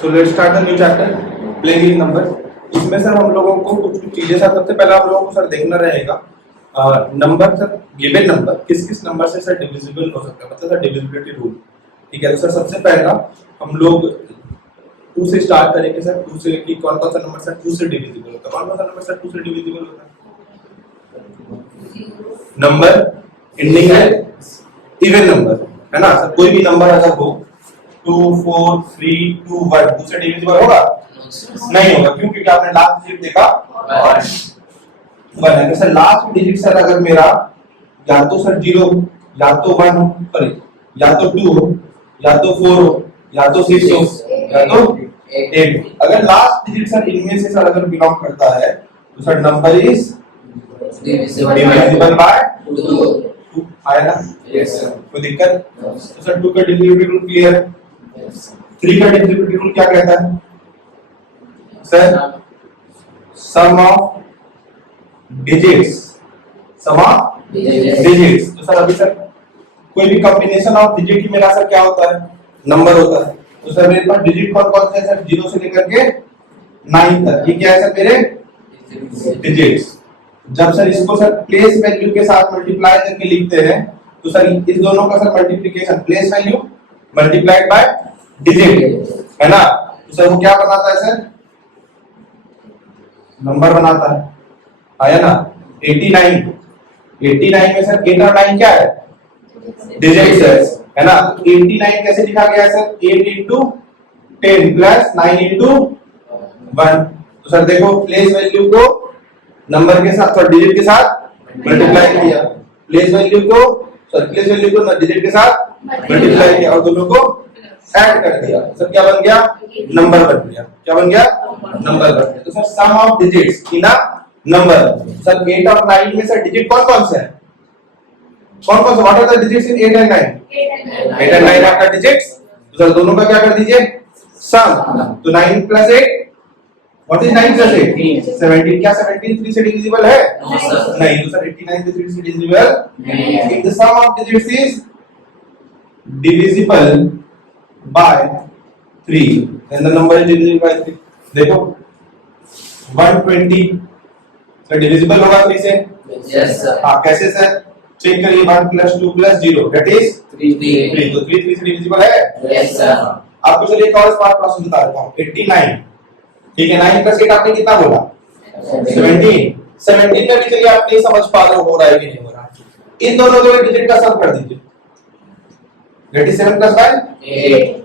So let's start the new chapter playing with number. इसमें sir हम लोगों को कुछ कुछ चीजें सर सबसे पहले हम लोगों को सर देखना रहेगा नंबर सर गिवन नंबर किस किस नंबर से सर डिविजिबल हो सकता है, मतलब सर डिविजिबिलिटी रूल। ठीक है, तो सर सबसे पहला हम लोग 2 से स्टार्ट करेंगे सर। 2 से कि कौन कौन सा नंबर सर 2 से डिविजिबल होता है, कौन कौन सा नंबर सर 2 से डिविजिबल होता है? नंबर एंडिंग है इवन नंबर, है ना सर। कोई भी नंबर अगर हो 2 4 3 2 1 2 से डिविजिबल होगा? नहीं होगा। क्यों? क्योंकि आपने लास्ट डिजिट देखा 1 है। सर लास्ट डिजिट सर अगर मेरा या तो सर 0 या तो 1 हो, सॉरी या तो 2 हो या तो 4 हो या तो 6 हो या तो 8। अगर लास्ट डिजिट सर इनमें से सर अगर बिलोंग करता है तो sir number is divisible bye 2 आएगा। यस सर, कोई दिक्कत? तो सर 2 का डिविजिबिलिटी रूल क्लियर है। 3 का डिविजिबिलिटी रूल क्या कहता है sir? Sum of digits, sum of digits. तो सर अभी सर कोई भी कॉम्बिनेशन ऑफ डिजिट ही मेरा सर क्या होता है? नंबर होता है। तो सर मेरे पास डिजिट कौन कौन से हैं सर? 0 से लेकर के 9 तक। ये क्या है सर मेरे डिजिट्स। जब सर इसको सर प्लेस वैल्यू के साथ मल्टीप्लाई करके लिखते हैं तो सर इस दोनों का sir multiplication place value multiplied by digit, है ना। तो सर वो क्या बनाता है सर? नंबर बनाता है, आया ना। 89 में सर 8 और 9 क्या है? डिजिट्स है ना। 89 कैसे लिखा गया है सर? 8 into 10 plus 9 into 1। तो सर देखो प्लेस वैल्यू को नंबर के साथ और डिजिट के साथ मल्टीप्लाई किया, प्लेस वैल्यू को डिजिट के साथ मल्टीप्लाई किया और दोनों को ऐड कर दिया। सर क्या बन गया? नंबर बन गया। क्या बन गया? नंबर बन गया। तो sir sum of digits in a number. Sir 8 और 9 में सर डिजिट कौन कौन से हैं? कौन कौन से? What are the digits in 8 and 9? 8 and 9 आपका डिजिट्स। तो सर दोनों का क्या कर दीजिए? सम। तो 9 plus 8 व्हाट इज 9 plus 8? 17। क्या 17 3 से डिविजिबल है? नहीं। तो सर 89 3 से डिविजिबल नहीं है। If the sum of digits is divisible by 3 then the number is divisible by 3। देखो 120 सर डिविजिबल होगा 3 से? Yes sir. हां कैसे सर? चेक करिए 1 + 2 + 0 दैट इज 3। तो 3 से डिविजिबल है? Yes sir. आपको चलिए एक और स्मार्ट प्रोसेस बता देता हूं। 89 ठीक है, 9 + 8 आपने कितना बोला? 17। 17 में भी चलिए आप नहीं समझ पा रहे हो रहा है कि नहीं हो रहा। इन दोनों के डिजिट का सम कर दीजिए। That is 7 + 5 8।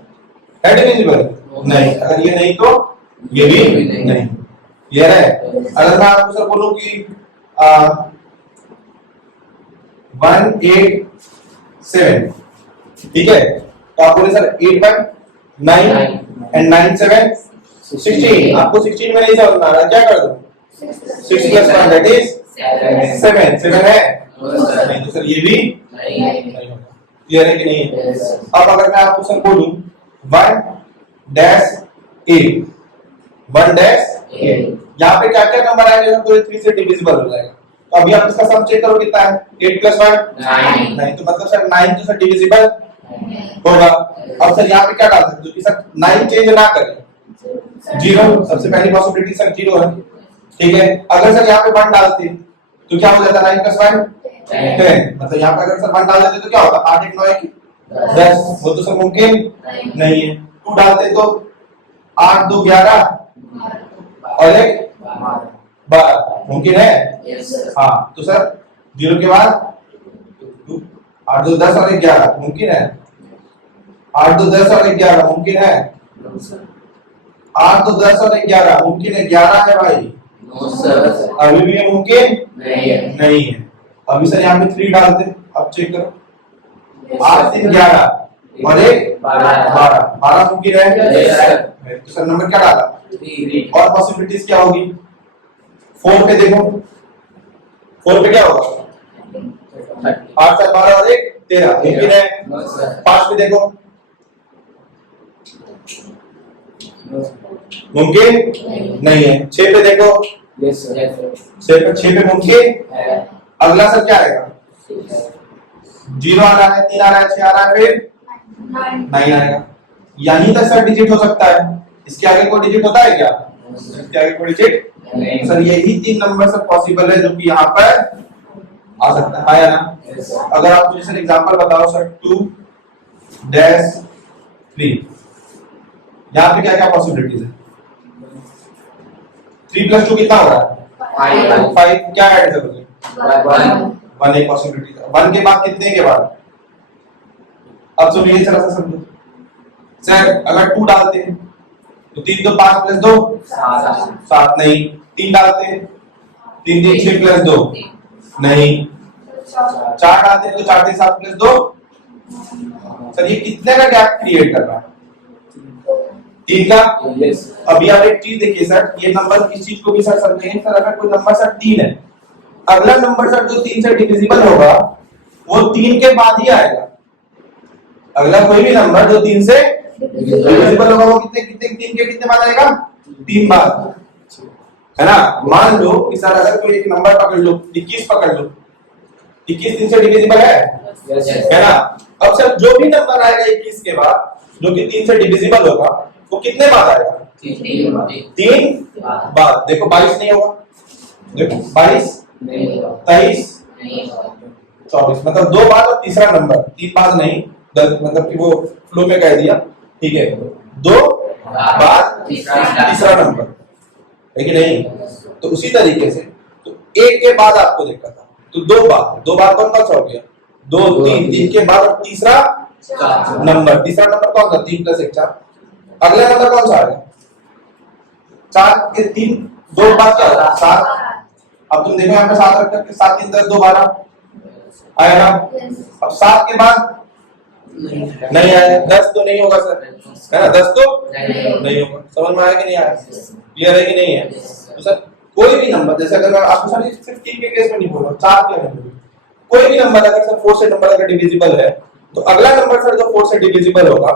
है डिविजिबल? नहीं। अगर ये नहीं तो ये भी नहीं। क्लियर है? अगर मैं आपको सर बोलूं कि 187 ठीक है, तो आप बोले सर 8 1 9 and 9 7 16। आपको 16 में नहीं समझ आ रहा, क्या कर दो? 6 + 1 दैट इज 7। 7 है? नहीं। तो सर ये भी नहीं होगा। क्लियर है कि नहीं? अब अगर मैं आपको सर बोलूं 1-8 1-8 यहाँ पे क्या क्या नंबर आएगा तो 3 से डिविजिबल हो जाएगा। तो अभी आप इसका सम चेक करो कितना है? 8 + 1 9। तो मतलब सर 9 तो सर डिविजिबल होगा। अब सर यहाँ पे क्या डाल सकते हो कि सर 9 चेंज ना करें? 0। सबसे पहली पॉसिबिलिटी सर 0 है। ठीक है, अगर सर यहाँ पे 1 डालते तो क्या हो जाता? 9 + 1 10। मतलब यहाँ पे अगर सर 1 डाल देते तो क्या होता? 8 1 9 10। वो तो सर मुमकिन नहीं है। 2 डालते तो 8 2 11 और 1 12 मुमकिन है? हाँ। तो सर 0 के बाद 8 2 10 और 1 11 मुमकिन है? 8 2 10 और 1 11 मुमकिन है? 8 2 10 और 1 11 मुमकिन है? 11 है भाई? No sir. अभी भी ये मुमकिन नहीं है। अभी सर यहाँ पे 3 डालते, अब चेक करो 8 3 11 और 1 12 मुमकिन है? तो सर नंबर क्या डाला? 3। और पॉसिबिलिटीज क्या होगी? 4 पे देखो, 4 पे क्या होगा? 8 7 12 और 1 13 मुमकिन है? 5 पे देखो मुमकिन नहीं है। 6 पे देखो 6 पे मुमकिन है। अगला सर क्या आएगा? 0 आ रहा है, 3 आ रहा है, 6 आ रहा है, फिर 9 आएगा। यहीं तक सर डिजिट हो सकता है। इसके आगे कोई डिजिट होता है क्या? No, sir. इसके आगे कोई डिजिट नहीं। सर, यही 3 नंबर सब पॉसिबल है जो कि यहाँ पर आ सकता है या ना? Yes, sir. अगर आप मुझे सर एग्जांपल बताओ सर, 2-3, यहाँ पे क्या क्या पॉसिबिलिटीज है? 3 + 2 कितना हो रहा है? 5। क्या ऐड करोगे? 1 एक पॉसिबिलिटी है। 1 के बाद कितने के बाद? अब सुनिए जरा सा समझो सर, अगर 2 डालते हैं तो 3 तो 5 + 2 7 नहीं, 3 डालते हैं 3 3 6 + 2 नहीं, 4 डालते हैं तो 4 3 7 + 2 सर, ये कितने का गैप क्रिएट कर रहा है? 3 का। Yes. अभी आप एक चीज देखिए सर, ये नंबर किस चीज को भी सर समझेंगे सर, अगर कोई नंबर सर 3 है, अगला नंबर सर जो 3 से डिविजिबल होगा वो 3 के बाद ही आएगा। अगला कोई भी नंबर जो 3 से डिविजिबल होगा वो कितने कितने 3 के कितने बाद आएगा? 3 बाद, है ना? मान लो कि सर अगर कोई एक नंबर पकड़ लो, 21 पकड़ लो, 21 3 से डिविजिबल है, Yes. है ना? अब सर जो भी नंबर आएगा 21 के बाद जो कि 3 से डिविजिबल होगा वो कितने बाद आएगा? 3 बाद। देखो 22 नहीं होगा, देखो 22 23 24, मतलब 2 बाद और तीसरा नंबर, 3 बाद नहीं, मतलब कि वो फ्लो में कह दिया, ठीक है? 2 बाद तीसरा नंबर, है कि नहीं? तो उसी तरीके से तो 1 के बाद आपको देखा था तो 2 बाद कौन सा हो गया? 2 3 के बाद और तीसरा नंबर, तीसरा नंबर कौन सा? 3 + 1 4। अगला नंबर कौन सा आएगा? 4 के 3 2 बाद क्या होगा? 7। अब तुम देखो यहाँ पे 7 रख करके 7 3 10 2 12 आया ना? अब 7 के बाद नहीं आया, 10 तो नहीं होगा सर, है ना? 10 तो नहीं होगा। समझ में आया कि नहीं आया? क्लियर है कि नहीं है? तो सर कोई भी नंबर, जैसे अगर मैं आपको सर सिर्फ 3 के केस में नहीं बोल रहा, 4 के में, कोई भी नंबर अगर सर 4 से नंबर अगर डिविजिबल है तो अगला नंबर सर जो 4 से डिविजिबल होगा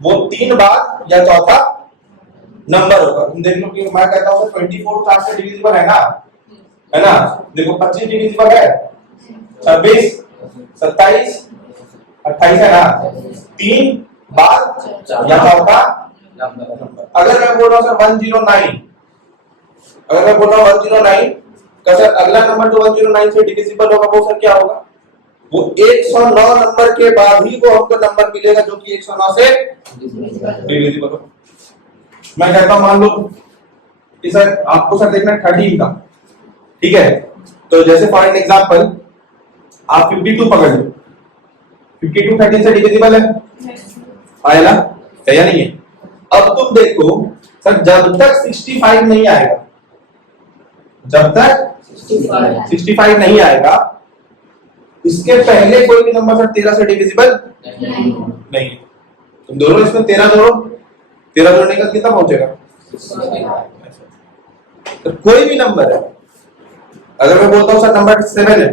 वो 3 बाद या चौथा नंबर होगा। तुम देख लो कि मैं कहता हूं सर 24 4 से डिविजिबल है ना, है ना? देखो 25 डिविजिबल है, 26 27 28 है ना? 3 बाद या चौथा नंबर। अगर मैं बोल रहा हूं सर 109, अगर मैं बोल रहा हूं 109 का सर अगला नंबर जो 109 से डिविजिबल होगा वो सर क्या होगा? वो 109 नंबर के बाद ही वो हमको नंबर मिलेगा जो कि 109 से डिविजिबल हो। मैं कहता हूं मान लो कि सर आपको सर देखना है 13 का, ठीक है? तो जैसे फॉर एन एग्जांपल आप 52 पकड़ लो, 52 13 से डिविजिबल है, आया ना? है या नहीं है? अब तुम देखो सर जब तक 65 नहीं आएगा, जब तक 65 नहीं आएगा, इसके पहले कोई भी नंबर सर 13 से डिविजिबल नहीं है। तुम दोनों इसमें 13 जोड़ने का कितना पहुंचेगा? तो कोई भी नंबर है, अगर मैं बोलता हूं सर नंबर 7 है,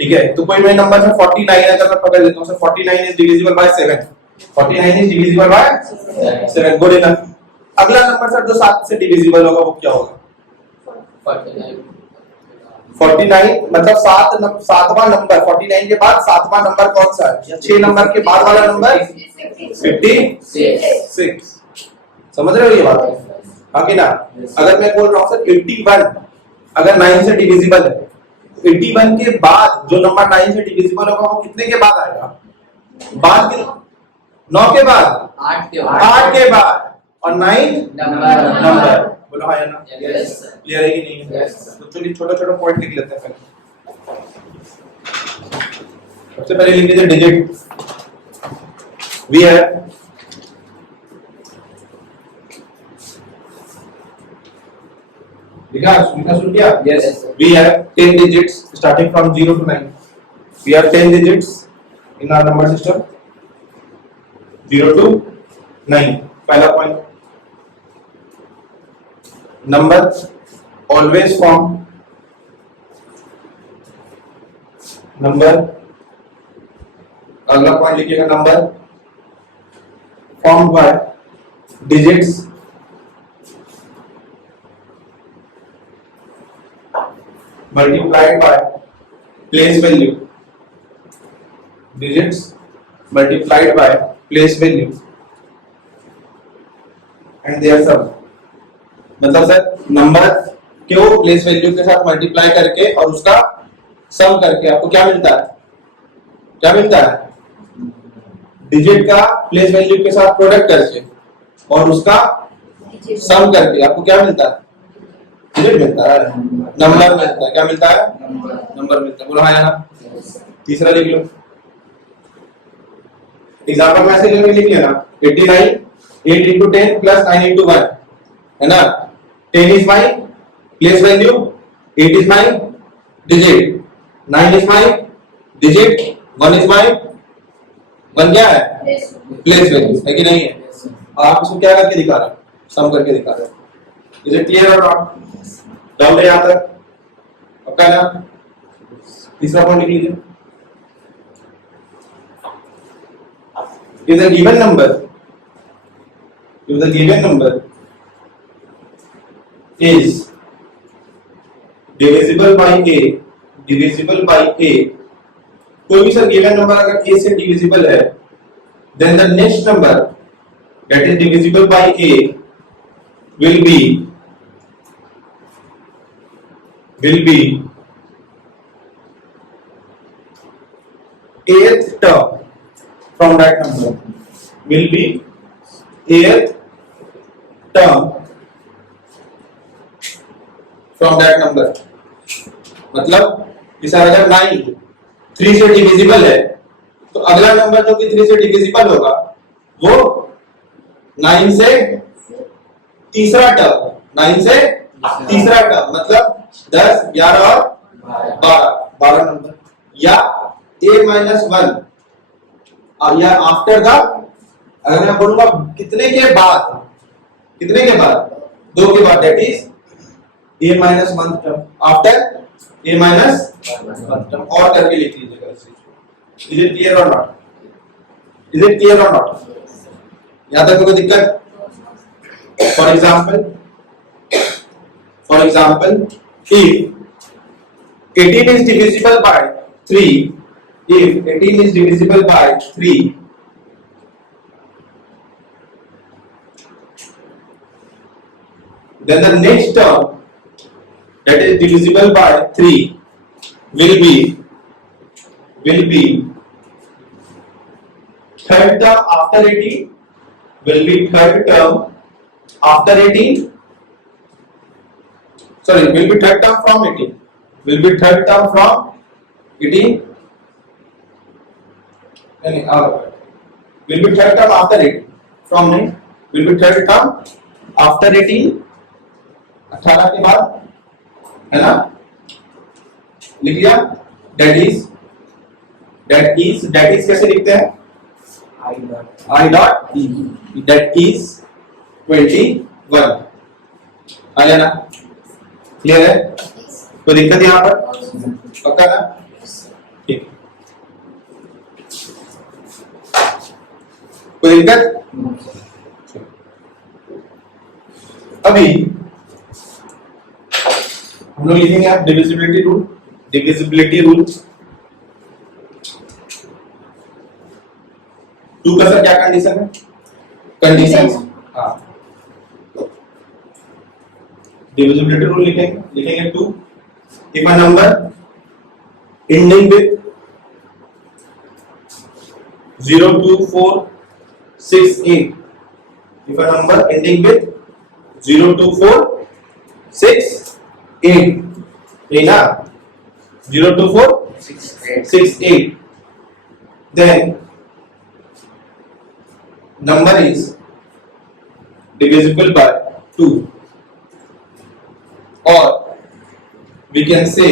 ठीक है? तो कोई भी नंबर सर 49 है, अगर मैं पकड़ लेता हूं sir 49 is divisible by 7, 49 is divisible by 7, good enough. अगला नंबर सर जो 7 से डिविजिबल होगा वो क्या होगा? 49 मतलब 7वां नंबर, 49 के बाद 7वां नंबर कौन सा है? 6 नंबर के बाद वाला नंबर 56। समझ रहे हो ये बात? हाँ कि ना? अगर मैं बोल रहा हूँ सर 81 अगर 9 से डिविजिबल है, 81 के बाद जो नंबर 9 से डिविजिबल होगा वो कितने के बाद आएगा? बाद के 9 के बाद 8 के बाद और 9 नंबर। बोलो हाँ या ना? क्लियर है कि नहीं है? तो चलिए छोटा-छोटा पॉइंट लिख लेते हैं पहले। सबसे पहले लिख लीजिए डिजिट। वी है लिखा सुन लिया? Yes. We have 10 digits starting from 0 to 9. We have 10 digits in our number system 0 to 9. पहला point, number always form, number, अगला पॉइंट लिखिएगा number formed by digits multiplied by place value, digits multiplied by place value and there sum. मतलब sir number को place value के साथ multiply करके और उसका सम करके आपको क्या मिलता है? क्या मिलता है? डिजिट का प्लेस वैल्यू के साथ प्रोडक्ट करके और उसका सम करके आपको क्या मिलता है? डिजिट मिलता है, नंबर मिलता है। क्या मिलता है? नंबर मिलता है। बोलो हाँ या ना? तीसरा लिख लो। एग्जांपल में ऐसे लिख लिया ना, 89 8 into 10 plus 9 into 1 है ना। 10 is my place value, 8 is my digit, 9 is my digit, 1 is my 1 क्या है? प्लेस वैल्यू है कि नहीं है? आप इसको क्या करके दिखा रहे हो? सम करके दिखा रहे हो। इज इट क्लियर और नॉट? डाउट है यहां तक? पक्का ना? तीसरा पॉइंट लिख लीजिए। If the given number is divisible by a, कोई भी सर गिवन नंबर अगर a से डिविजिबल है, then the next number that is divisible by a will be eighth term from that number, will be eighth term from that number। मतलब कि sir अगर 9 3 से divisible है तो अगला नंबर जो कि 3 से डिविजिबल होगा वो 9 से तीसरा टर्म, 9 से तीसरा टर्म मतलब 10 11 और 12 नंबर, या a-1 और या आफ्टर द, अगर मैं बोलूंगा कितने के बाद, 2 के बाद, that is a-1 term, after a-1 term. और करके लिख लीजिएगा इस चीज। इज इट क्लियर और नॉट? यहां तक कोई दिक्कत? For example if 18 is divisible by 3, if 18 is divisible by 3, then the next term that is divisible by 3 will be third term after 18, will be third term after 18, sorry, will be third term from 18, will be third term from 18, will be third term after 18 from 9, will be third term after 18, 18 के बाद, है ना? लिख लिया? that is कैसे लिखते हैं? I dot e, that is 21। आ गया ना? क्लियर है? कोई दिक्कत यहाँ पर? पक्का ना? ठीक। कोई दिक्कत? अभी हम लोग लिखेंगे आप डिविजिबिलिटी रूल। 2 का सर क्या कंडीशन है? हाँ, डिविजिबिलिटी रूल लिखेंगे 2। If a number ending with 0 2 4 6 8, if a number ending with 0 2 4 6 8, ना 0 2 4 6 8, then number is divisible by 2, or we can say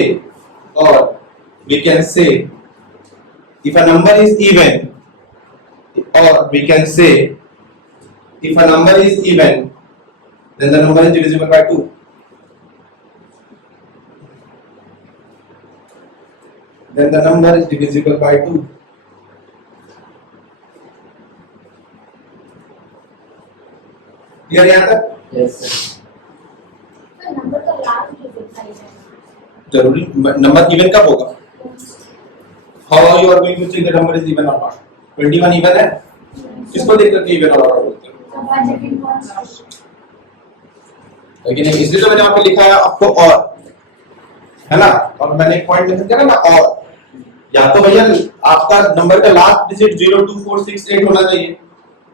if a number is even, or we can say if a number is even, then the number is divisible by 2। Then the number is divisible by 2। Clear यहाँ तक? Yes, sir. Number का last digit है जरूरी number even कब होगा? How you are going to check the number is even और not? 21 even है? किसको देख करके इवन और नॉट बोलते हैं? लेकिन इसलिए तो मैंने वहां पे लिखा है आपको और, है ना, और मैंने एक पॉइंट लिखा था ना और, या तो भैया आपका नंबर का लास्ट डिजिट 0 2 4 6 8 होना चाहिए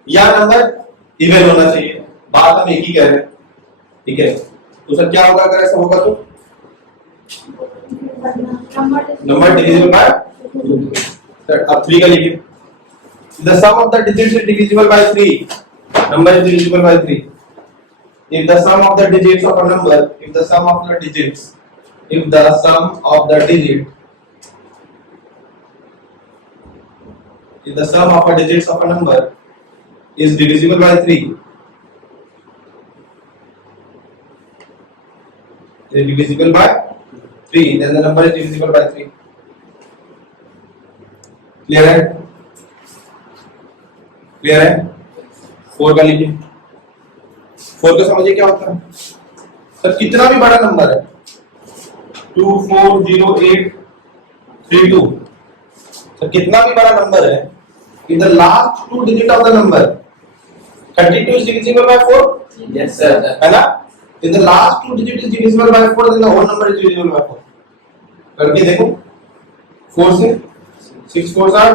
या नंबर इवन होना चाहिए, बात हम एक ही कह रहे हैं, ठीक है। तो सर क्या होगा अगर ऐसा होगा तो नंबर डिविजिबल बाय सर अब 3 का लिखिए, the sum of the digits is divisible by 3, number is divisible by 3 if the sum of the digits of a number, if the sum of the digits, if the sum of the digit, if the sum of a digits of a number is divisible by 3, is divisible by 3, then the number is divisible by 3. Clear है? Clear है? 4 का लीजिए, 4 का समझिए क्या होता है sir, कितना भी बड़ा नंबर है 2 4 0 8 3 2, सर कितना भी बड़ा नंबर है, in the last 2 digit of the number 32 is divisible by 4, Yes, sir. है ना, in the last 2 digit is divisible by 4, then the whole number is divisible by 4. करके देखो 4 से 6 4 are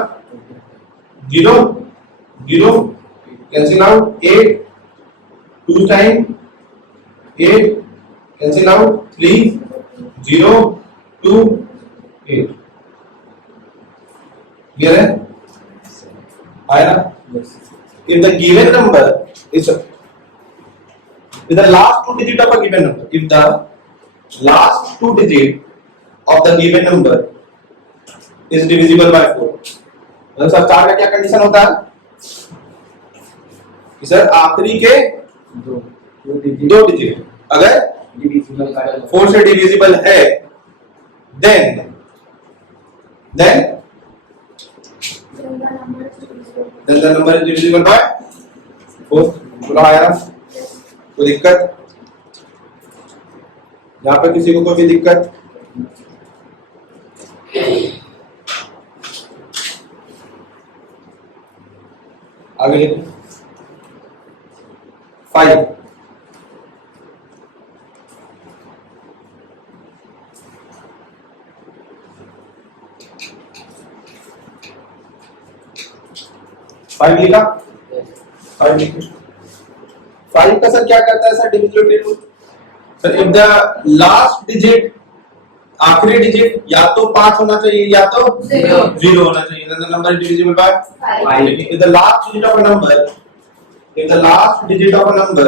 0 0 cancel out 8 2 times 8 cancel out 3 0 2 8. Clear है? आया ना? If the given number is the last 2 digit of a given number, if the last 2 digit of the given number is divisible by 4, मतलब sir 4 का क्या condition होता है कि sir आखिरी के दो डिजिट अगर Divisible by 4 से डिविजिबल है then the number is divisible by 4. बोला आया ना, कोई दिक्कत यहाँ पे, किसी को कोई भी दिक्कत? आगे लिखो 5 5 लिखा, 5 लिखो, 5 का सर क्या करता है sir divisibility rule, sir if the last digit आखिरी डिजिट या तो 5 होना चाहिए या तो 0 होना चाहिए, then the number is divisible by 5. If the last digit of a number, if the last digit of a number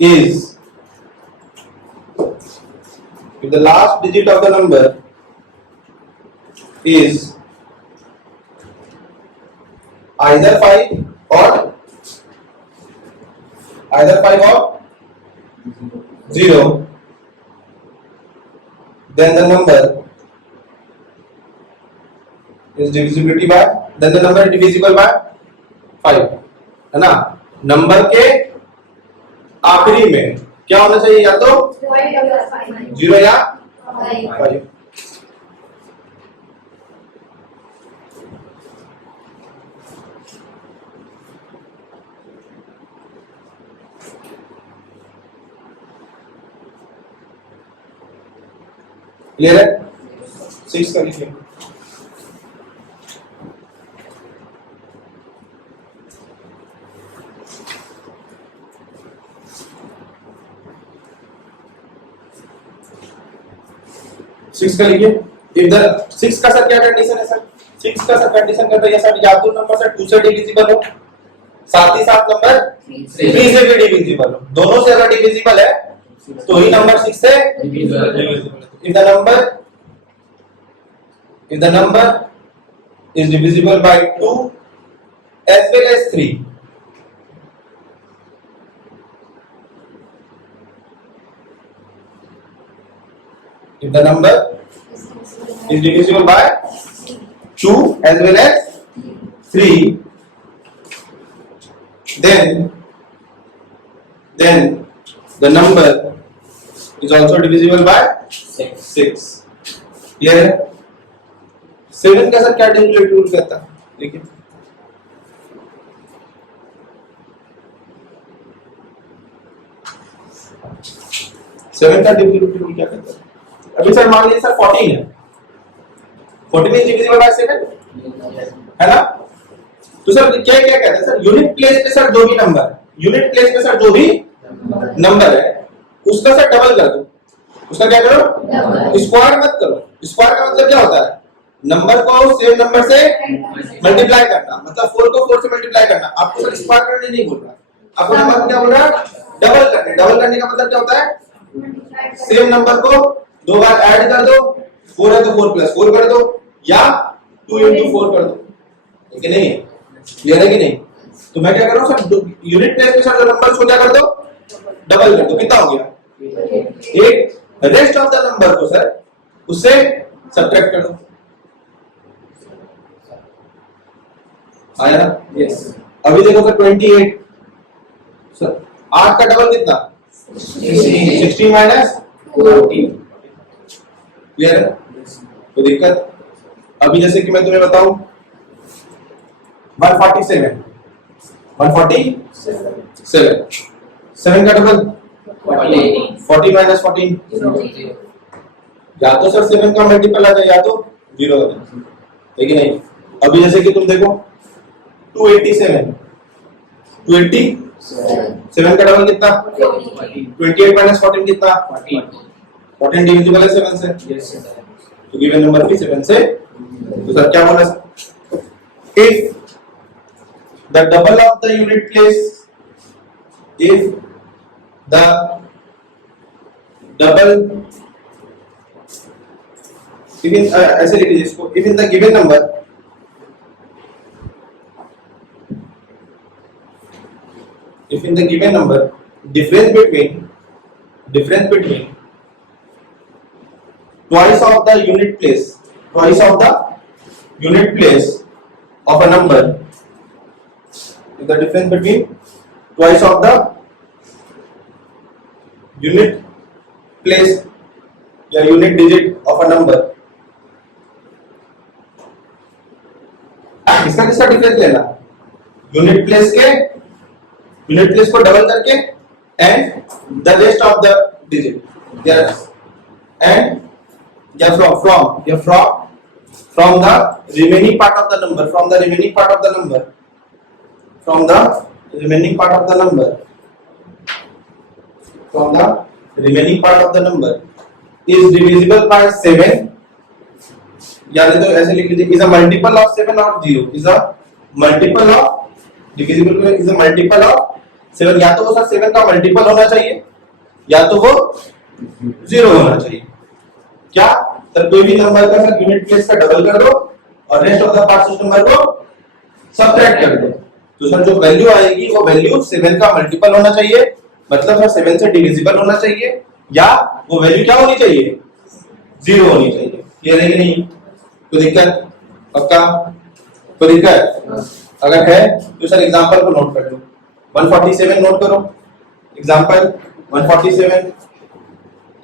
is, if the last digit of the number is either 5 or 0, then the number is divisibility by, then the number is divisible by 5, है ना। Number के आखिरी में क्या होना चाहिए, या तो 0 या 5। क्लियर है? 6 का लिखिए, सिक्स का लिखिए। इफ द 6 का सर क्या कंडीशन है सर, 6 का सर कंडीशन कहता है सर या तो नंबर सर 2 से डिविजिबल हो, साथ ही साथ नंबर 3 से भी डिविजिबल हो, दोनों से अगर डिविजिबल है तो ही नंबर 6 से डिविजिबल है। If the number is divisible by 2 as well as 3, if the number is divisible by 2 as well as 3, then the number is also divisible by 6. Clear है? 7 का सर क्या डिविजिबिलिटी रूल कहता है, देखिए 7 का divisibility rule क्या कहता है? अभी सर मान लीजिए सर 14 है, 14 इज डिविजिबल बाय 7 है ना? तो सर क्या क्या कहता है सर, यूनिट प्लेस पे सर जो भी नंबर, यूनिट प्लेस पे सर जो भी नंबर है उसका सर डबल कर दो, उसका क्या करो, स्क्वायर मत करो। स्क्वायर का मतलब क्या होता है, नंबर को सेम नंबर से मल्टीप्लाई करना, मतलब 4 को 4 से मल्टीप्लाई करना। आपको सर स्क्वायर करने नहीं बोल रहा, आपको नंबर को क्या बोल रहा है, डबल करने। डबल करने का मतलब क्या होता है, सेम नंबर को दो बार ऐड कर दो, 4 है तो 4 प्लस 4 कर दो, या 2 into 4 कर दो, ठीक है नहीं? क्लियर है कि नहीं? तो मैं क्या कर रहा हूँ सर, यूनिट प्लेस पे सर जो नंबर को क्या कर दो, डबल कर दो। कितना हो गया, 8। रेस्ट ऑफ द नंबर को सर उससे सब्ट्रैक्ट कर दो, आया ना? Yes. अभी देखो सर 28 सर 8 का डबल कितना, 16 माइनस 14. क्लियर है? तो दिक्कत, अभी जैसे कि मैं तुम्हें बताऊं 147 7 का डबल 40 माइनस 14, या तो सर 7 का मल्टीपल आ जाए या तो 0 आ जाए, ठीक है नहीं? अभी जैसे कि तुम देखो 287 7 का डबल कितना, 28 माइनस 14 कितना, 14 डिविजिबल है 7 से, Yes. तो गिवन नंबर भी 7 से। तो सर क्या बोला sir, if the double of the unit place, if the double, ऐसे लिख लीजिए इसको, if in the given number if in the given number difference between twice of the unit place of a number, if the difference between twice of the unit place या unit digit of a number, इसका किसका difference लेना, unit place को double करके and the rest of the digit and या from the remaining part of the number, from the remaining part of the number is divisible by 7, या तो ऐसे लिख लीजिए, इज अ मल्टीपल ऑफ 7 और 0, is a multiple of divisible is a multiple of 7, या तो वो सर 7 का मल्टीपल होना चाहिए या तो वो 0 होना चाहिए। क्या सर, कोई भी नंबर का सर यूनिट प्लेस का डबल कर दो और रेस्ट ऑफ द पार्ट्स उस नंबर को सब्ट्रैक्ट कर दो, तो सर जो वैल्यू आएगी वो वैल्यू 7 का मल्टीपल होना चाहिए, मतलब सर 7 से डिविजिबल होना चाहिए, या वो वैल्यू क्या होनी चाहिए, 0 होनी चाहिए। क्लियर है कि नहीं? तो दिक्कत, पक्का? तो दिक्कत अगर है तो सर एग्जांपल को नोट कर लो, 147 नोट करो, एग्जांपल 147,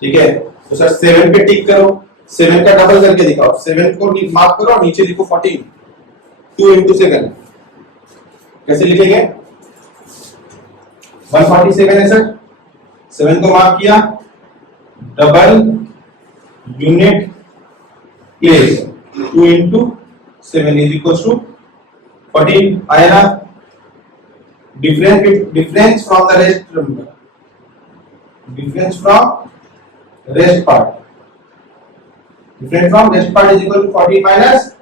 ठीक है? तो सर 7 पे टिक करो, 7 का डबल करके दिखाओ, 7 को मार्क करो और नीचे लिखो 14, 2 into 7, कैसे लिखेंगे, 147 है सर, 7 को मार्क किया, double unit place 2 into 7 is equals to 14, आया ना? difference from the rest number, difference from rest part is equal to 14 minus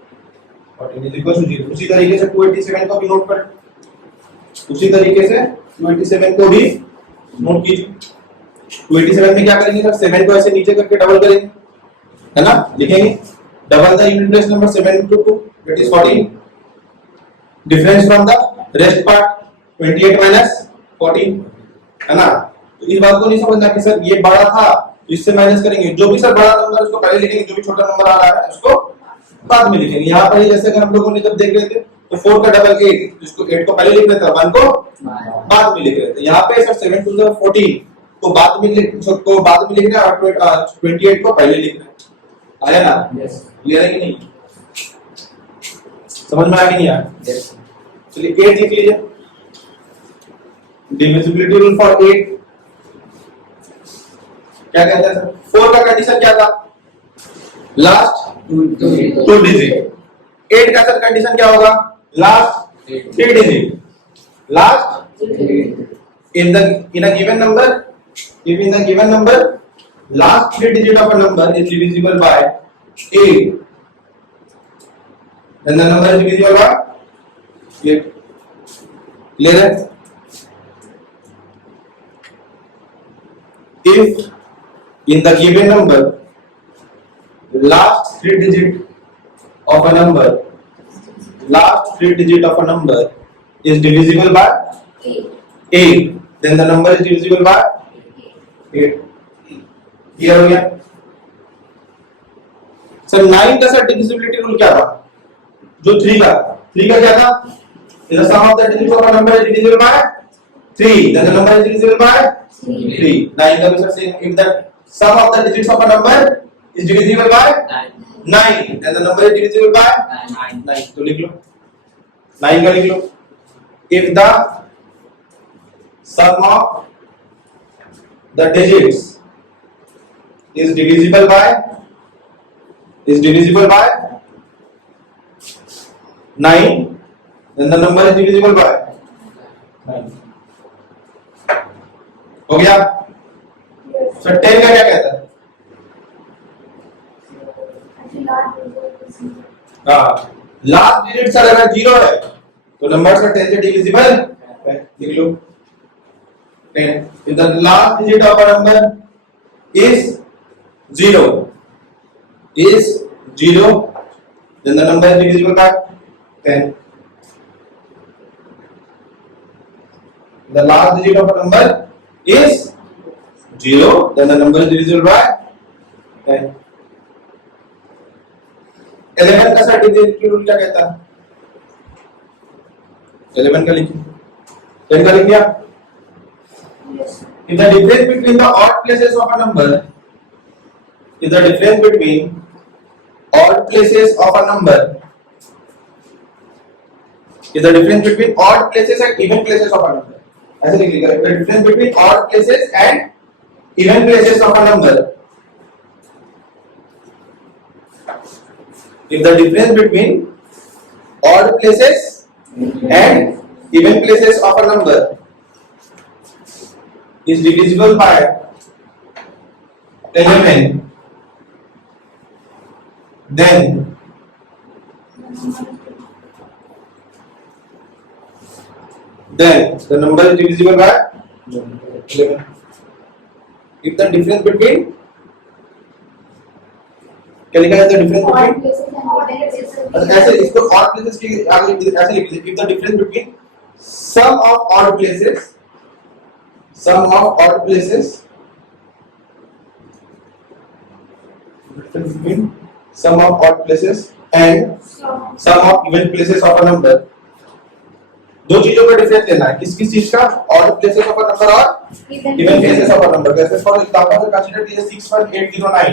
14 is equal to 0। उसी तरीके से 287 को भी नोट कर, उसी तरीके से 287 को भी नोट कीजिए। 287 में क्या करेंगे सर, 7 को ऐसे नीचे करके डबल करेंगे, है ना? लिखेंगे double the unit place number 7 into 2 that is 14, difference from the rest part 28 minus 14, है ना? तो इस बात को नहीं समझना कि सर ये बड़ा था तो इससे माइनस करेंगे, जो भी सर बड़ा नंबर उसको पहले लिखेंगे, जो भी छोटा नंबर आ रहा है उसको बाद में लिखेंगे। यहाँ पर जैसे अगर हम लोगों ने जब देख रहे थे तो 4 का डबल 8, जिसको 8 को पहले लिख रहे थे, 1 को बाद में लिख रहे थे। यहाँ पे सर 7 to the 14 को बाद में लिख रहे हैं और 28 को पहले लिख रहे हैं, आया ना? Yes. क्लियर है कि नहीं? समझ में आ गया नहीं यार? Yes. चलिए 8 लिख लीजिए, डिविजिबिलिटी रूल फॉर 8 क्या कहता है सर? 4 का कंडीशन क्या था? Last 2 digit. 8 का सर कंडीशन क्या होगा? Last 3 digit. Last in a given number, if in the given number last 3 digit of a number is divisible by 8, then the number is divisible by 8. Clear है? If in the given number last 3 digit of a number is divisible by 8, then the number is divisible by 8. Clear हो गया? Sir 9 का sir divisibility rule क्या था? जो 3 का क्या था? If the sum of the digits of a number is divisible by 3, then the number is divisible by 3. 9 का भी sir same. If the sum of the digits of a number is divisible by 9, then the number is divisible by 9. तो लिख लो 9 का लिख लो. If the sum of the digits is divisible by 9, then the number is divisible by 9. हो गया? Sir 10 का क्या कहता है? हाँ, लास्ट डिजिट सर अगर 0 है तो नंबर सर 10 से डिविजिबल है. लिख लो 10. If the last digit of a number is 0, then the number is divisible by 10. The last digit of a number is 0, then the number is divisible by 10. 11 का sir divisibility rule क्या कहता है? 11 का लिखिए. 10 का लिख दिया. If the difference between the odd places of a number, if the difference between odd places of a number, if the difference between odd places and even places of a number, ऐसे लिखिएगा. If the difference between odd places and even places of a number, if the difference between odd places and even places of a number is divisible by 11, then the number is divisible by 11. If the difference between, क्या लिखा है? The difference between, ऐसे इसको odd places की आगे ऐसे लिख लीजिए. If the difference between sum of odd places between sum of odd places and sum of even places of a number, दो चीजों का डिफरेंस लेना है. किस चीज का? odd places of a number और even places of a number. जैसे फॉर एग्जांपल कंसीडर कीजिए 61809.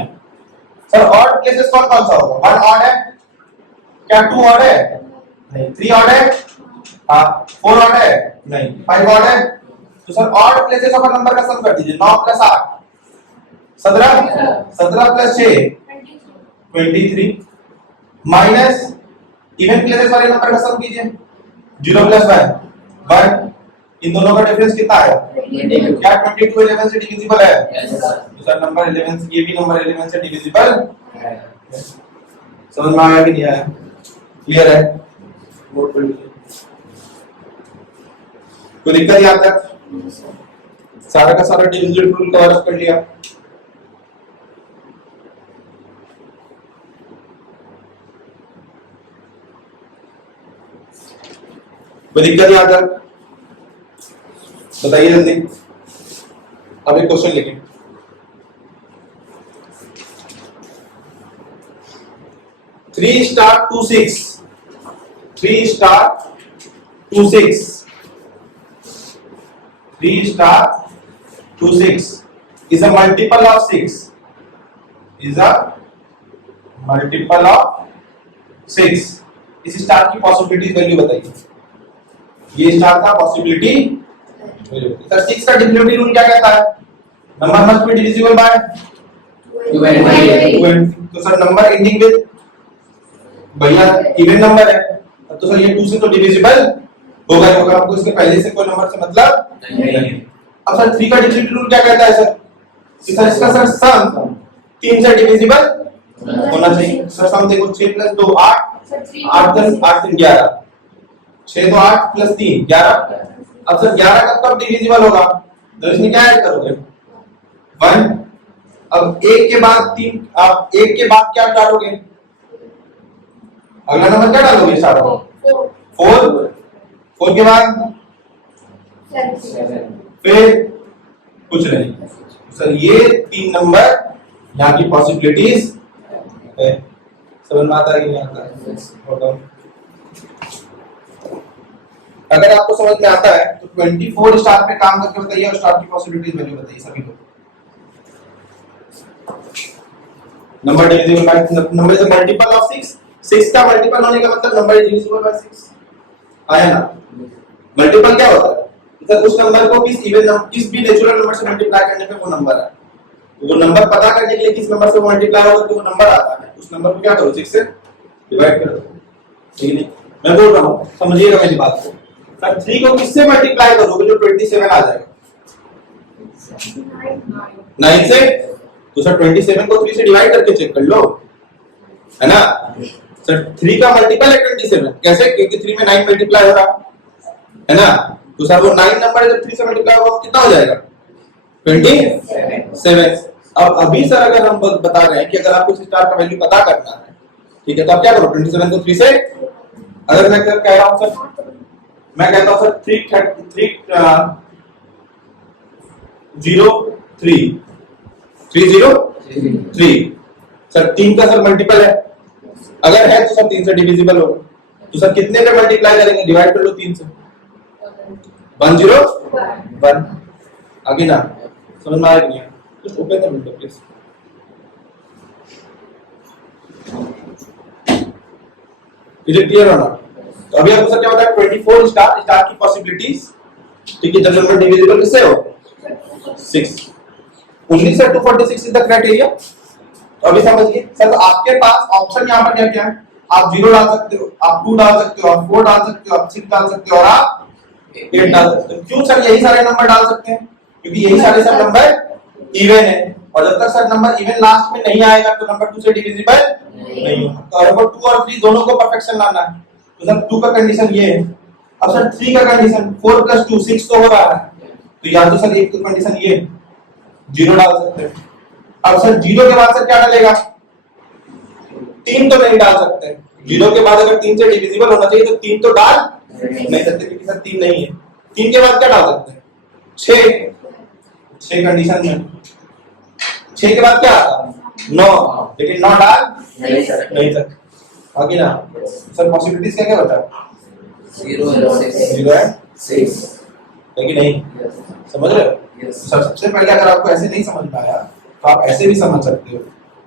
सर odd places कौन सा होगा? 1 odd है क्या? 2 odd है नहीं. 3 odd है हाँ. 4 odd है नहीं. 5 odd है. तो sir odd places of a number का सम कर दीजिए. 9 + 8 17, 17 + 6 23, माइनस इवन प्लेसेस वाले नंबर का सम कीजिए. 0 + 1. इन दोनों का डिफरेंस कितना है? क्या 22 11 से डिविजिबल है? तो सर नंबर 11 से, ये भी नंबर 11 से डिविजिबल है. समझ में आया कि नहीं आया? क्लियर है? नोट कर लीजिए. कोई दिक्कत यहाँ तक? सारा का सारा डिविजिबल रूल कवर अप कर लिया. कोई दिक्कत यहाँ तक? बताइए जल्दी. अब एक क्वेश्चन लिखें. Three star two six is a multiple of 6. इस स्टार की पॉसिबिलिटी वैल्यू बताइए. ये स्टार का पॉसिबिलिटी वैल्यू. सर 6 का डिविजिबिलिटी रूल क्या कहता है? Number must be divisible by 20। तो सर नंबर एंडिंग विद भैया इवन नंबर है, तो सर ये 2 से तो डिविजिबल होगा ही होगा, आपको इसके पहले से कोई नंबर से मतलब नहीं। अब सर 3 का डिविजिबिलिटी रूल क्या कहता है सर कि सर इसका सर सम 3 से डिविजिबल होना चाहिए। सर सम देखो 6 + 2 8, 8 + 8 3 11, 6 तो 8 + 3 11। अब सर 11 का कब डिविजिबल होगा, तो इसमें क्या ऐड करोगे 1। अब 1 के बाद 3, आप 1 के बाद क्या डालोगे, अगला नंबर क्या डालोगे सारा 4, 4 के बाद फिर कुछ नहीं। सर ये 3 नंबर यहाँ की पॉसिबिलिटीज है। समझ में आता है कि नहीं आता है? अगर आपको समझ में आता है तो 24 स्टार पे काम करके बताइए और स्टार की पॉसिबिलिटीज वैल्यू बताइए सभी को। Number divisible by number is multiple of 6, 6 का मल्टीपल होने का मतलब नंबर इज डिविजिबल बाय 6 आया ना। मल्टीपल क्या होता है सर, उस नंबर को किस इवन नंबर किस भी नेचुरल नंबर से मल्टीप्लाई करने पे वो नंबर है, तो वो नंबर पता करने के लिए किस नंबर से मल्टीप्लाई होगा तो वो नंबर आता है, उस नंबर को क्या करो 6 से डिवाइड कर दो। ठीक है, मैं बोल रहा हूं समझिएगा मेरी बात को। सर 3 को किससे मल्टीप्लाई करोगे जो 27 आ जाएगा 9 से, तो सर 27 को 3 से डिवाइड करके चेक कर लो, है ना। सर 3 का मल्टीपल है 27, कैसे, क्योंकि 3 में 9 मल्टीप्लाई हो रहा है ना। तो सर वो 9 नंबर जब 3 से मल्टीप्लाई होगा कितना हो जाएगा 27। अब अभी सर अगर हम बता रहे हैं कि अगर आपको स्टार का वैल्यू पता करना है, ठीक है, तो आप क्या करो 27 को 3 से, अगर मैं कह रहा हूं सर, मैं कहता हूं सर 303 सर 3 का सर मल्टीपल है, अगर है तो सर 3 से डिविजिबल होगा, तो सर कितने पे मल्टीप्लाई करेंगे, डिवाइड कर लो 3 से 101। आगे ना समझ में आया नहीं, just open the window please. Is it clear और नॉट? तो अभी आपको सर क्या बताया 24 स्टार की पॉसिबिलिटीज, ठीक है, जब नंबर डिविजिबल किससे हो 6, 19 से 246 इज द क्राइटेरिया। तो अभी समझिए सर, तो आपके पास ऑप्शन यहाँ पर क्या क्या है, आप 0 डाल सकते हो, आप 2 डाल सकते हो, आप 4 डाल सकते हो, आप 6 डाल सकते हो और आप 8 डाल सकते हो। क्यों सर यही सारे नंबर डाल सकते हैं, क्योंकि यही सारे सब नंबर इवन है, और जब तक सर नंबर इवन लास्ट में नहीं आएगा तो नंबर 2 से डिविजिबल नहीं होगा। तो अगर 2 और 3 दोनों को परफेक्शन लाना है तो सर 2 का कंडीशन ये है। अब सर 3 का कंडीशन 4 + 2 6 तो हो रहा है, तो या तो सर एक तो कंडीशन ये 0 डाल सकते हैं। अब सर 0 के बाद सर क्या डालेगा, 3 तो नहीं डाल सकते, 0 के बाद अगर 3 से डिविजिबल होना चाहिए तो 3 तो डाल नहीं सकते क्योंकि सर 3 नहीं है। 3 के बाद क्या डाल सकते हैं 6 कंडीशन में, 6 के बाद क्या आता 9, लेकिन 9 डाल नहीं सकते। आगे ना सर पॉसिबिलिटीज क्या क्या बता 0 and 6 है कि नहीं, समझ रहे हो। सबसे पहले अगर आपको ऐसे नहीं समझ में आया तो आप ऐसे भी समझ सकते हो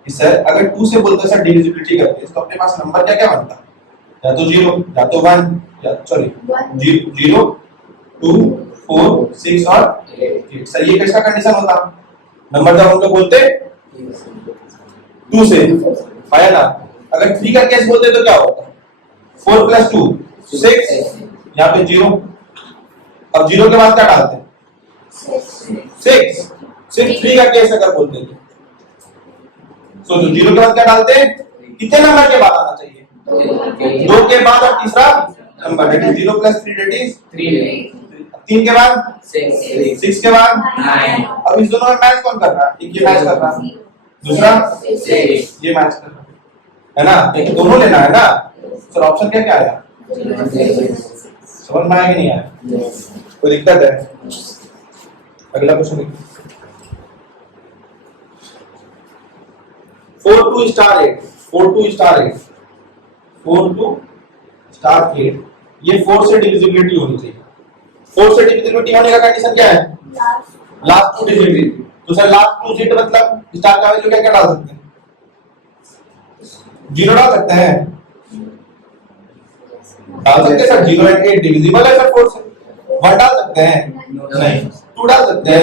कि सर अगर 2 से बोलते सर डिविजिबिलिटी करते तो अपने पास नंबर क्या क्या बनता, या तो 0 या तो 1 या सॉरी 0 2 4 6 और 8। सर ये किसका कंडीशन होता, नंबर जब हम लोग बोलते 2 से आया ना। अगर 3 का केस बोलते तो क्या होता 4 + 2 6, यहाँ पे 0, अब 0 के बाद क्या डालते हैं 6, सिर्फ 3 का केस अगर बोलते थे तो 0 के बाद क्या डालते हैं, कितने नंबर के बाद आना चाहिए 2 के बाद और तीसरा number, that is 0 + 3 that is 3 के बाद 6 के बाद 9। अब इस दोनों में मैच कौन कर रहा है, एक ये मैच कर रहा है, दूसरा ये मैच कर रहा है ना, एक दोनों लेना है ना। सर ऑप्शन क्या क्या आया, समझ में आया कि नहीं आया, कोई दिक्कत है? अगला क्वेश्चन 4 2 स्टार 8 4 2 स्टार 8 4 2 स्टार 8, ये 4 से डिविजिबिलिटी होनी चाहिए। 4 से डिविजिबिलिटी होने का कंडीशन क्या है, लास्ट 2 डिजिट। तो सर लास्ट 2 डिजिट मतलब स्टार का वैल्यू क्या क्या डाल सकते हैं, 0 डाल सकते हैं, डाल सकते हैं सर 0 and 8 डिविजिबल है सर 4 से। 1 डाल सकते हैं नहीं, 2 डाल सकते हैं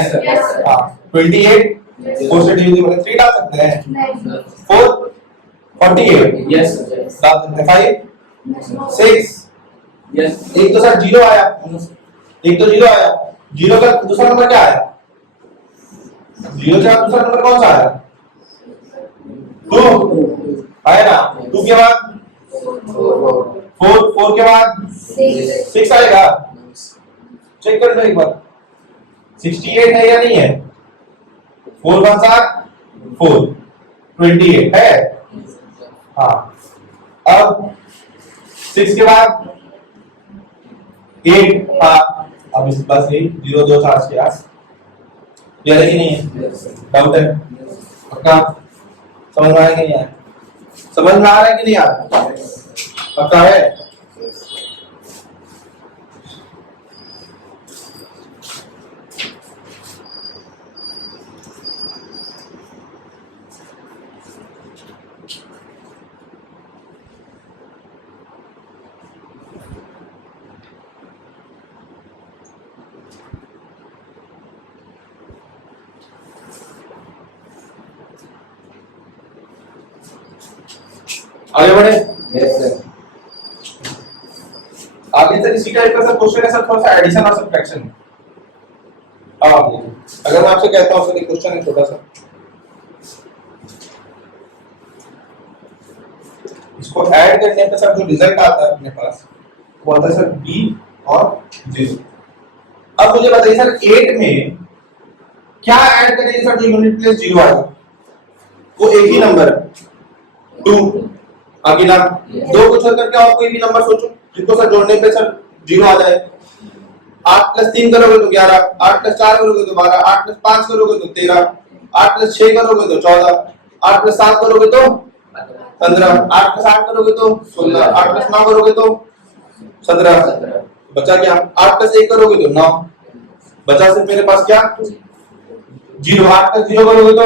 हाँ, 28 4 से डिवीजिबल है 3 डाल सकते हैं 4 48 Yes. डाल सकते हैं 5 6 Yes. एक तो सर जीरो आया एक तो जीरो आया जीरो का दूसरा नंबर क्या आया जीरो का दूसरा नंबर कौन सा आया 2 आया ना 2 के बाद 4 के बाद 6 आएगा चेक कर लो एक बार 68 है या नहीं है 4 1 4 28 है हाँ अब 6 के बाद 8 हाँ अब इस बस यही 0 2 4 6 8 क्लियर है कि नहीं है डाउट है पक्का समझ में आया कि नहीं आया समझ में आ रहा है कि नहीं आ रहा पक्का है आगे बढ़े Yes, sir. आगे सर इसी टाइप का सर क्वेश्चन है सर थोड़ा सा एडिशन और सब्ट्रैक्शन अब आप देखिए अगर मैं आपसे कहता हूं सर एक क्वेश्चन है छोटा सा इसको ऐड करने पे सर जो रिजल्ट आता है अपने पास वो आता है सर b और 0 अब मुझे बताइए सर 8 में क्या ऐड करेंगे सर जो यूनिट प्लेस 0 आएगा वो एक ही नंबर है 2 अगला दो को छोड़कर क्या और कोई भी नंबर सोचो जिसको सर जोड़ने पे सर 0 आ जाए 8 + 3 करोगे तो 11 8 + 4 करोगे तो 12 8 + 5 करोगे तो 13 8 + 6 करोगे तो 14 8 + 7 करोगे तो 15 8 + 8 करोगे तो 16 8 + 9 करोगे तो 17 बचा क्या 8 + 1 करोगे तो 9 बचा सिर्फ मेरे पास क्या 0 8 + 0 करोगे तो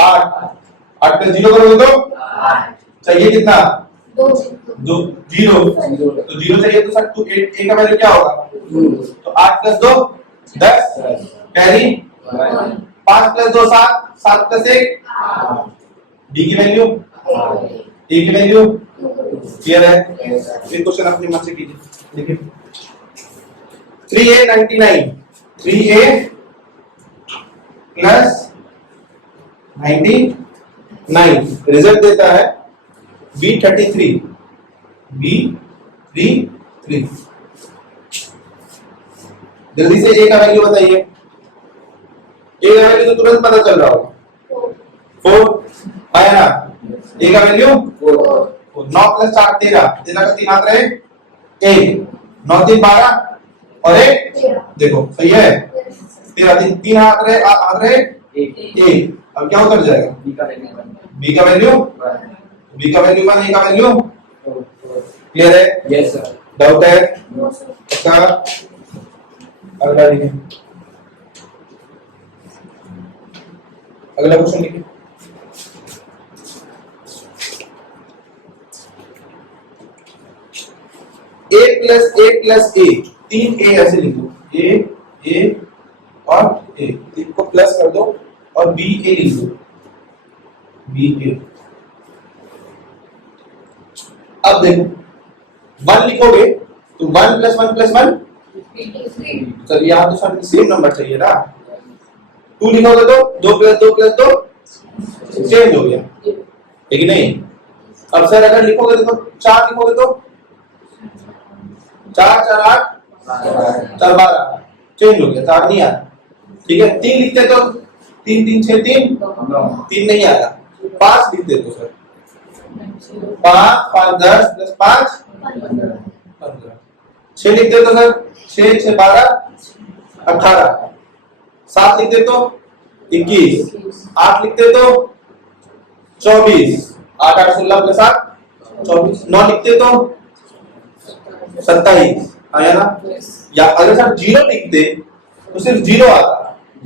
8 8 + 0 करोगे तो चाहिए कितना 2 दो 0 तो 0 चाहिए तो सर 2 8 का वैल्यू क्या होगा तो 8 + 2 10 कैरी 5 + 2 7 7 + 1 b की वैल्यू a की वैल्यू क्लियर है ये क्वेश्चन अपनी मन से कीजिए देखिए 3a 99 3a + 99 रिजल्ट देता है B33 जल्दी से a का वैल्यू बताइए a का वैल्यू तो तुरंत पता चल रहा होगा 4 आया ना a का वैल्यू 9 + 4 13 13 का 3 हाथ रहे 1 9 3 12 और 1 देखो सही है 13 3 हाथ रहे 1 अब क्या उतर जाएगा b का वैल्यू 1 a का वैल्यू क्लियर है Yes, sir. डाउट है पक्का अगला लिखिए अगला क्वेश्चन लिखिए a + a 3 a ऐसे लिखो a और a तीन को प्लस कर दो और b a लिख दो b a अब देखो 1 लिखोगे तो 1 + 1 + 1 सर यहाँ तो सर सेम नंबर चाहिए ना 2 लिखोगे तो 2 + 2 + 2 चेंज हो गया ठीक नहीं अब सर अगर लिखोगे तो 4 लिखोगे तो 4 4 8 4 12 चेंज हो गया 4 नहीं आया ठीक है 3 लिखते तो 3 3 6 3 3 नहीं आया 5 लिखते तो सर 5 5 10 + 5 15 6 लिखते तो सर 6 6 12 18 7 लिखते तो 21 8 लिखते तो 24 8 8 16 + 7 24 9 लिखते तो 27 आया ना या अगर सर 0 लिखते तो सिर्फ 0 आता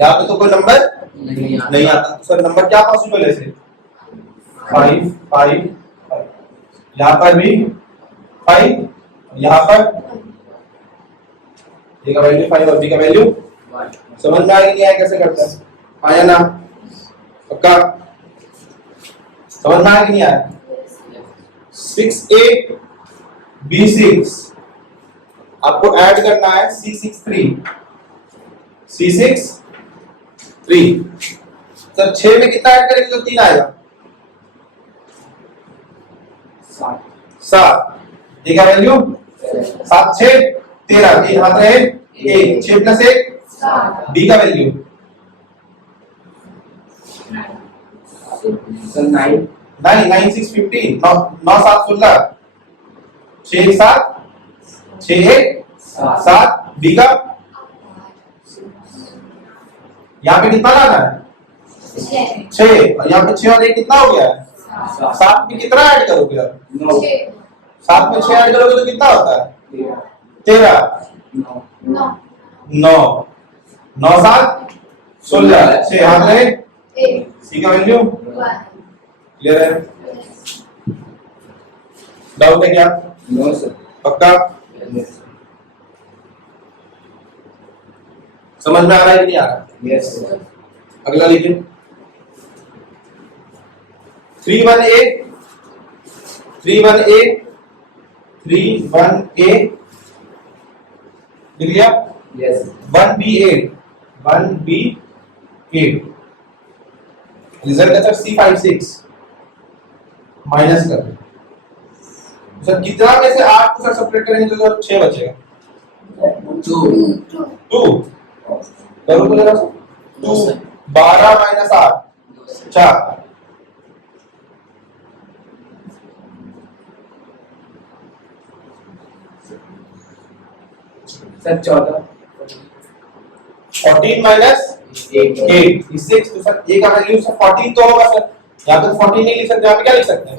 यहाँ पे तो कोई नंबर नहीं आता तो सर नंबर क्या पॉसिबल है इसे 5 5 यहाँ पर भी 5 यहाँ पर a का वैल्यू 5 और b का वैल्यू समझ में आ गया नहीं आया कैसे करते हैं आया ना? पक्का? समझ में आया कि नहीं आया? 6A B6 आपको ऐड करना है C63 सर 6 में कितना ऐड करेंगे तो 3 आएगा 7 ठीक है वैल्यू 7 6 13 3 हाथ रहे 1 6 प्लस 1 बी का वैल्यू सर 9 9 6 15 9 7 16 6 7 6 1 7 बी का यहाँ पे कितना लाना है 6 और यहाँ पे 6 और 1 कितना हो गया है 7 में कितना ऐड करोगे आप 9 7 में 6 ऐड करोगे तो कितना होता है 13 9 9 7 16 6 हाथ रहे सी का वैल्यू क्लियर है डाउट है क्या नो सर पक्का समझ में आ रहा है कि नहीं आ रहा यस सर अगला लिखिए 318 लिख लिया यस 1B8 रिजल्ट है सर C56 माइनस कर सर कितना में से 8 को सर सेपरेट करेंगे तो सर 6 बचेगा 2 करो तो जरा 2 12 माइनस 8 4 सर 14 14 माइनस 8 इससे तो सर ए का वैल्यू सर 14 तो होगा सर यहाँ पे 14 नहीं लिख सकते यहाँ पे क्या लिख सकते हैं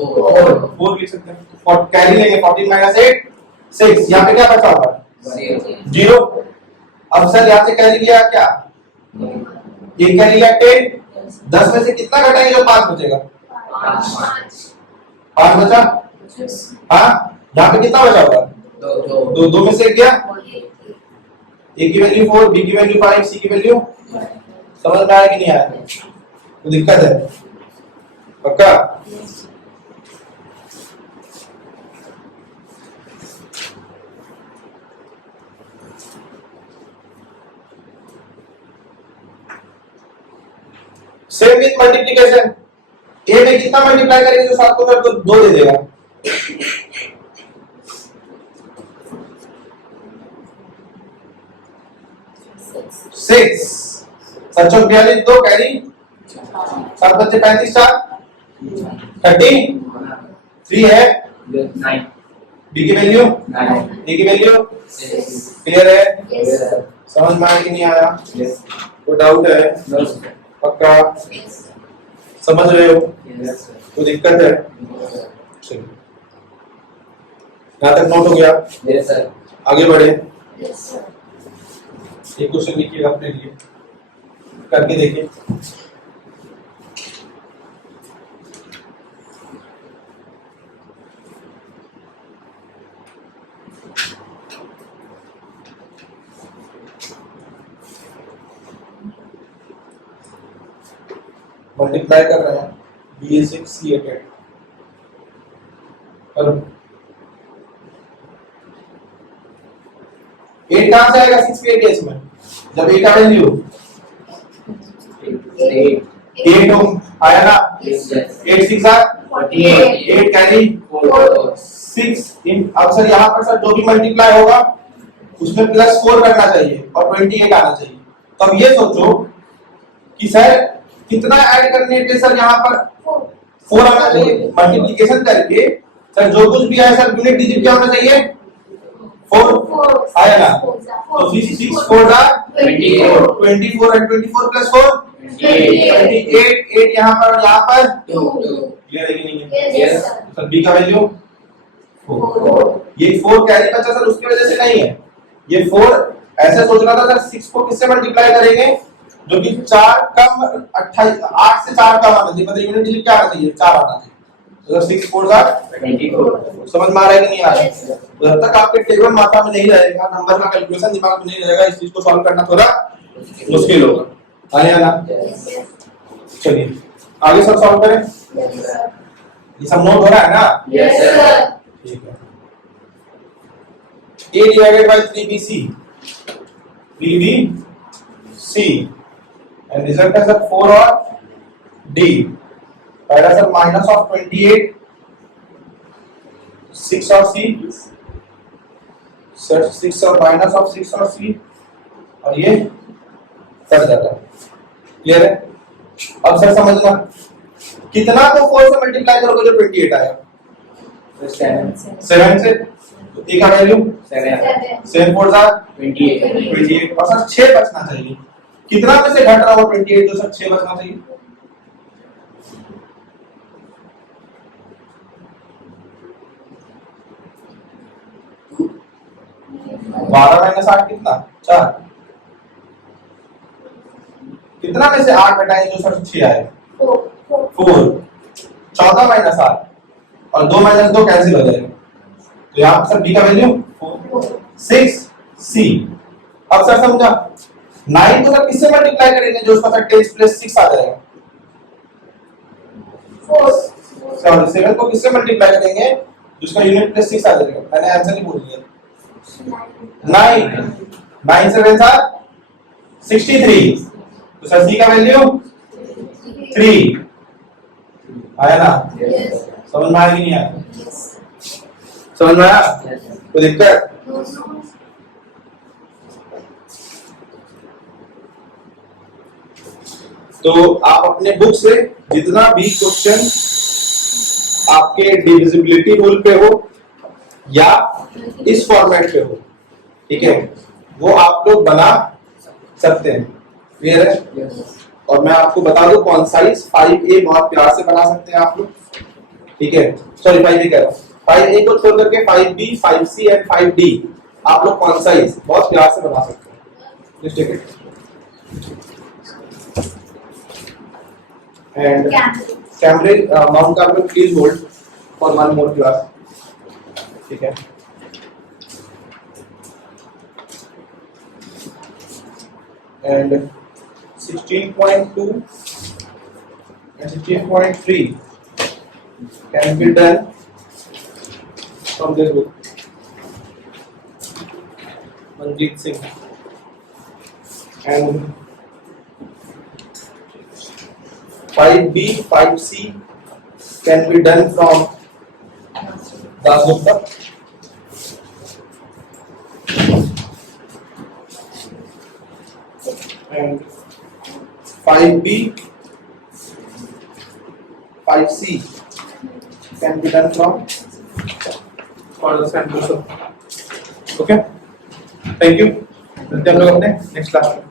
4 लिख सकते हैं और कैरी लेंगे 14 माइनस 8 6 यहाँ पे क्या बचा होगा 0 अब सर यहाँ से कैरी लिया क्या ये कैरी लिया 10 10 में से कितना घटाएंगे जो 5 बचेगा 5 बचा हाँ यहाँ पे कितना बचा होगा दो में से क्या ए की वैल्यू 4 बी की वैल्यू 5 सी की वैल्यू समझ में आया कि नहीं आया तो दिक्कत है पक्का सेम विथ मल्टीप्लिकेशन ए में कितना मल्टीप्लाई करेंगे तो 7 को सर तो 2 दे देगा सिक्स 7 42 2 कैरी 7 बच्चे 35 4 30 3 है 9 बी की वैल्यू 9 ए की वैल्यू 6 क्लियर है समझ में आया कि नहीं आया यस कोई डाउट है नो सर पक्का समझ रहे हो यस सर कोई दिक्कत है चलिए यहाँ तक नोट हो गया यस सर आगे बढ़े एक क्वेश्चन लिखिएगा अपने लिए करके देखिए मल्टीप्लाई कर रहे हैं BA6 C8 करो 8 कहां से आएगा 6 के केस में जब A का वैल्यू 8 ओम आया ना 8 6 आर 8 कैरी 6 इन अब सर यहाँ पर सर जो भी मल्टीप्लाई होगा उसमें +4 करना चाहिए और 28 आना चाहिए तो अब ये सोचो कि सर कितना ऐड करने पे सर यहाँ पर 4 आना चाहिए मल्टीप्लिकेशन करके सर जो कुछ भी आया सर यूनिट डिजिट क्या होना चाहिए 4 आया ना तो 6 4 24 and 24 plus 4 28 8 यहाँ पर और यहाँ पर 2 क्लियर है कि नहीं है यस सर बी का वैल्यू 4 ये 4 कैरी बचा सर उसकी वजह से नहीं है ये 4 ऐसे सोच रहा था सर 6 को किससे मल्टीप्लाई करेंगे जो कि 4 कम 28 8 से 4 कम आना चाहिए मतलब यूनिट डिजिट क्या आना चाहिए 4 आना चाहिए तो 6 4 24 समझ में आ रहा है कि नहीं आ रहा है तो जब तक आपके टेबल माथा में नहीं रहेगा नंबर का कैलकुलेशन दिमाग में नहीं रहेगा इस चीज को सॉल्व करना थोड़ा मुश्किल होगा आया ना? Yes, yes. चलिए आगे सब सॉल्व करें। Yes, sir. ये सब नोट हो रहा है ना? Yes, sir. ठीक है। A divided by 3BC, BBC, and result is 4 और D. पहला सर minus of 28, 6 और C, सर 6 और minus of 6 और C, और ये कट जाता है। क्लियर है? अब सर समझना कितना को 4 से मल्टीप्लाई करोगे जो 28 आया? 7 से, तो ए का वैल्यू 7. 7 4 जा 28. 28 और सर 6 बचना चाहिए। कितना में से घट रहा होगा 28 जो सर 6 बचना चाहिए? 12 माइनस 8 कितना? 4। कितना में से 8 घटाएं जो सर 6 आए? 4। 14 माइनस 8 और 2 माइनस 2 कैंसिल हो जाएगा, तो यहाँ पर सर बी का वैल्यू 6 सी। अब सर समझा 9 को सर किससे मल्टीप्लाई करेंगे जो उसका सर 10 प्लस 6 आ जाएगा? 7 को किससे मल्टीप्लाई करेंगे जिसका यूनिट प्लस 6 आ जाएगा? मैंने आंसर नहीं बोल दिया। 9 7 सर 63, तो सर सी का वैल्यू 3 आया ना? समझ में आया कि नहीं आया? समझ में आया? कोई दिक्कत? तो आप अपने बुक से जितना भी क्वेश्चन आपके डिविजिबिलिटी रूल पे हो या इस फॉर्मेट पे हो, ठीक है, वो आप लोग बना सकते हैं। क्लियर है? और मैं आपको बता दूं कॉन्साइज 5A बहुत प्यार से बना सकते हैं आप लोग, ठीक है। सॉरी 5A कह रहा हूं, 5A को छोड़ करके 5B 5C एंड 5D आप लोग कॉन्साइज बहुत प्यार से बना सकते हैं। Just take it and camera's mount carbon please hold for one more class, ठीक है। And 16.2 and 16.3 can be done from this book. Manjeet Singh. And 5B, 5C can be done from Das Gupta. And 5B, 5C can be done from further samples. Okay, thank you. मिलते हैं हम लोग अपने next class में।